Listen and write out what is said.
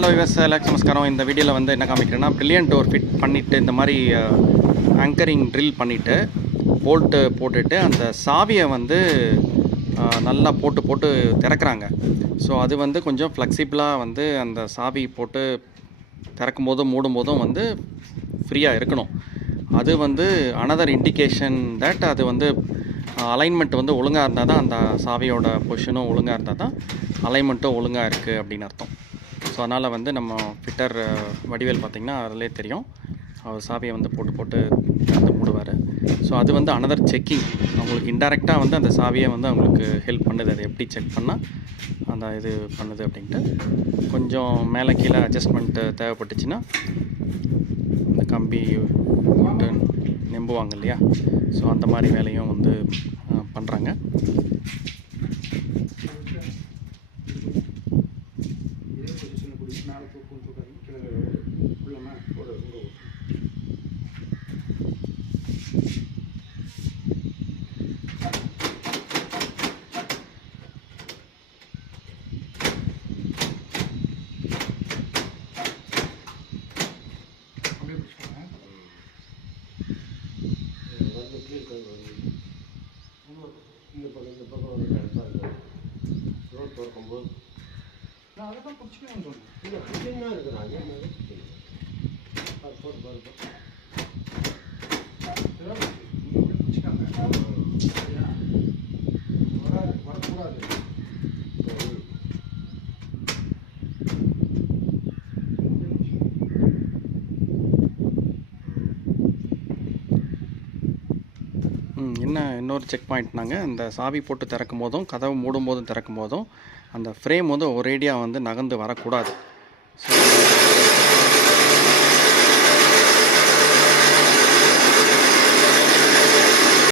Hello US எலக்ஸ் நமஸ்காரம். இந்த வீடியோவில் வந்து என்ன காமிக்கிறேன்னா, பிரில்லியன்ட் டோர் ஃபிட் பண்ணிவிட்டு இந்த மாதிரி ஆங்கரிங் ட்ரில் பண்ணிவிட்டு போல்ட்டு போட்டுட்டு அந்த சாவியை வந்து நல்லா போட்டு திறக்கிறாங்க. ஸோ அது வந்து கொஞ்சம் ஃப்ளெக்சிபிளாக வந்து அந்த சாவி போட்டு திறக்கும் போதும் மூடும் போதும் வந்து ஃப்ரீயாக இருக்கணும். அது வந்து அனதர் இண்டிகேஷன் தட் அது வந்து அலைன்மெண்ட் வந்து ஒழுங்காக இருந்தால் தான், அந்த சாவியோட பொசிஷனும் ஒழுங்காக இருந்தால் தான் அலைன்மெண்ட்டும் ஒழுங்காக இருக்குது அப்படின்னு அர்த்தம். ஸோ அதனால் வந்து நம்ம ஃபிட்டர் வடிவேல் பார்த்திங்கன்னா அதிலே தெரியும், அவர் சாவியை வந்து போட்டு திறந்து மூடுவார். ஸோ அது வந்து அனதர் செக்கிங். அவங்களுக்கு இன்டெரக்டாக வந்து அந்த சாவியை வந்து அவங்களுக்கு ஹெல்ப் பண்ணுது. அதை எப்படி செக் பண்ணால் அந்த இது பண்ணுது அப்படின்ட்டு. கொஞ்சம் மேலே கீழே அட்ஜஸ்ட்மெண்ட்டு தேவைப்பட்டுச்சுன்னா இந்த கம்பி போட்டு நெம்புவாங்க இல்லையா, ஸோ அந்த மாதிரி வேலையும் வந்து பண்ணுறாங்க. இந்த பக்கம் வந்து கரெக்டாக இருக்கும். ரோட் திறக்கும்போது நான் அதை தான் பிடிச்சிக்கணும்னு சொன்னேன். இல்லை பிடிச்சிங்கன்னா இருக்கிறேன். அதே மாதிரி போட்டு பிடிச்சிக்காங்க. வரக்கூடாது. இன்னொரு செக் பாயிண்ட்னாங்க, இந்த சாவி போட்டு திறக்கும் போதும் கதவு மூடும் போதும் திறக்கும் போதும் அந்த ஃப்ரேம் வந்து ஒரேடியாக வந்து நகர்ந்து வரக்கூடாது. ஸோ